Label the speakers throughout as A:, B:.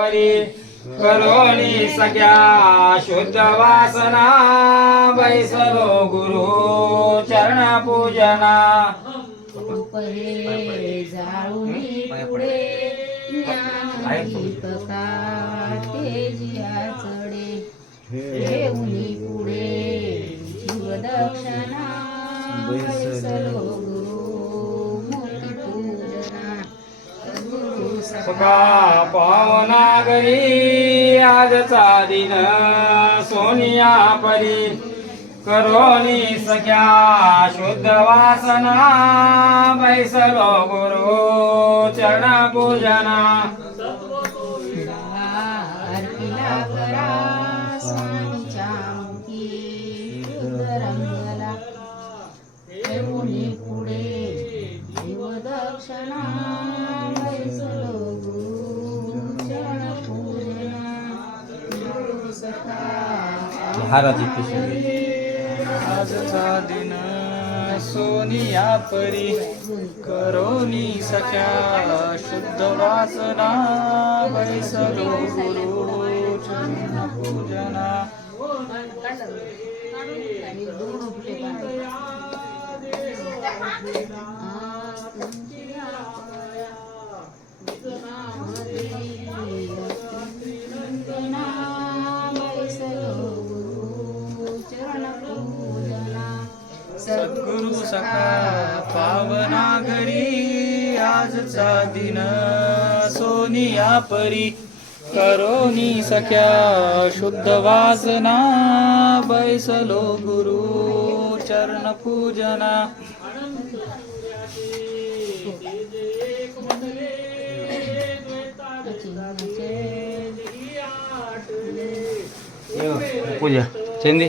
A: करोनी सगळ्या शुद्ध वासना बैसलो गुरु चरण पूजना.
B: जाळुनी पुढे ज्ञानदीप तेजिया चढे. पुढे जीवदक्षिणा बैसलो
A: सखा पावनागरी आजचा दिन सोनिया परी. करोनी सख्या शुद्ध वासना बैसलो गुरु चरण पूजना पिशवी आजचा दिन सोनिया परी करोनी सख्या शुद्ध वासना बैसलो गुरु चरण पूजना सखा पावना घरी. आजचा दिन सोनिया परी करोनी सख्या शुद्ध वासना. बैसलो गुरु चरण पूजना. पूजा चंदी.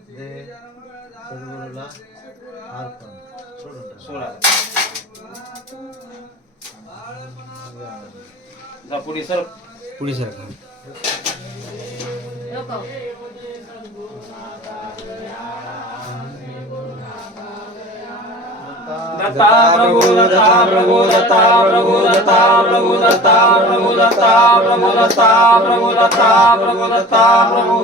C: दे सद्गुरूला अर्पण. सोडून टाक.
A: सोळा जा पुढे सर. पुढे सर दत्ता प्रभु दत्ता प्रभु दत्ता प्रभु दत्ता प्रभु दत्ता प्रभु दत्ता प्रभु दत्ता प्रभु दत्ता प्रभु दत्ता प्रभु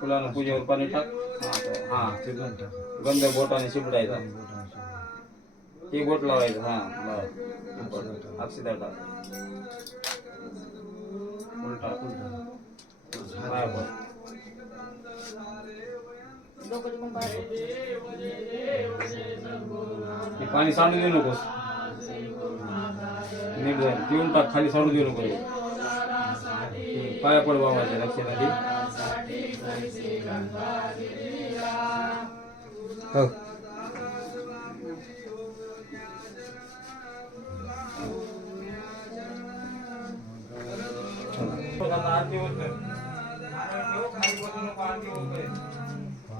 A: फुलानं पूजेवर पाणी टाक. हा. गंध बोटाने शिपडायचा. हे बोट लावायचं. हा बरं अक्षिदा टाक. उलटा. बरं हे पाणी सांडू देऊ नकोस. नीट जाईल पिऊन टाक खाली सांडू देऊ नको पाया पड बाबाच्या लक्षात हो. आरती होत
C: विश्व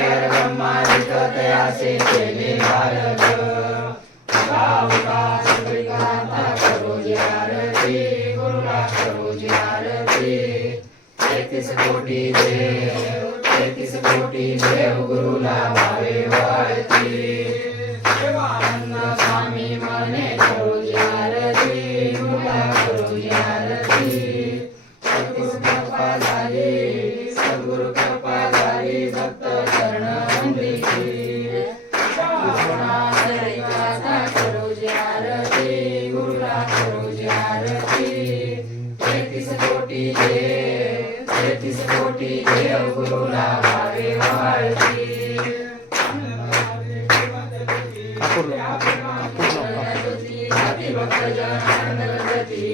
B: सद्गुरुनायक स्वामी सद्गुरुनायक हरिहर ब्रह्मादिक हरिहर ब्रह्मादिक तयासे केले गाता आरती गुरुला आरती तेहतीस कोटी देव तेहतीस कोटी देव गुरुला भावे वा कोटी देव गुरुला भावे वाळती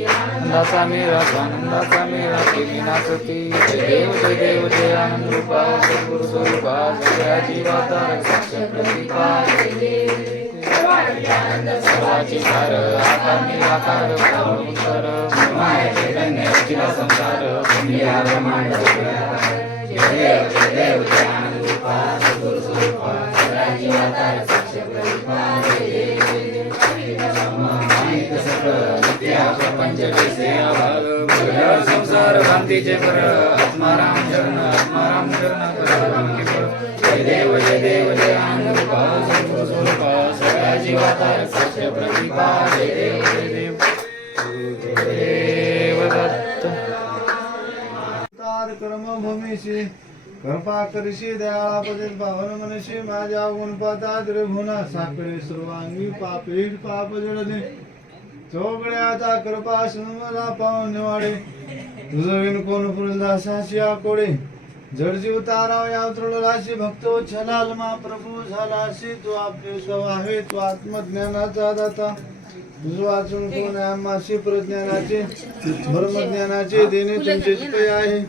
C: आनंदाचा मेरा आनंदाचा मेरा केली नाचती जय देव जय देव जय आनंद रूपा सद्गुरु स्वरूपा सगळ्या जीवाचा साक्ष प्रतिभा जय देव आनंद सर्वाची सार. आकार निराकार परमेश्वर माया चैतन्य अखिल संसार भूमिया ब्रह्मांड जय देव जय देव जय रूपा सद्गुरु स्वरूपा सगळ्या जीवाचा साक्ष प्रतिभा प्रपंच जैसे आभार. संसार भ्रांतीचे पर आत्माराम चरण आत्माराम चरण कर. जय देव जय देव जय आनंद रूपा सद्गुरु स्वरूपा सगळ्या सत्य
D: कर्मभूमीशी कृपा करशी दयाळा पदेत भावन मनशी माझ्या गुणपातात त्रिभुवना साखळी सर्वांगी पापीड पाप जडले चौकड्याचा कृपा मला पाहून निवाडे। तुझं विण कोण फुलदासाशी आकोडे जडजीव ताराव या तृळराशी भक्त छलाल मा प्रभू झालाशी तू आपले स्वभावे तू आत्मज्ञानाचा दाता. तुझ वाचून कोण आहे आम्हाशी प्रज्ञानाचे ब्रह्मज्ञानाचे देणे तुमचेच काही आहे.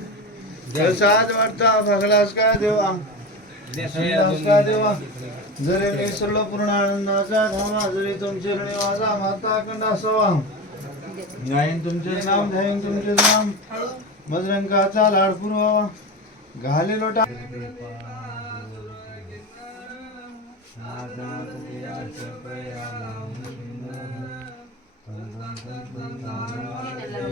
D: जलसाद वाटता भगलास का देवा. का देवा. जरी मी सर्व पूर्ण आनंदाचा धामा जरी तुमचे निवासा माता कंडा सवा. गाईन तुमचे नाम धाईन तुमचे नाम. बजरंगाचा लाड पुरवावा घाले लोटा.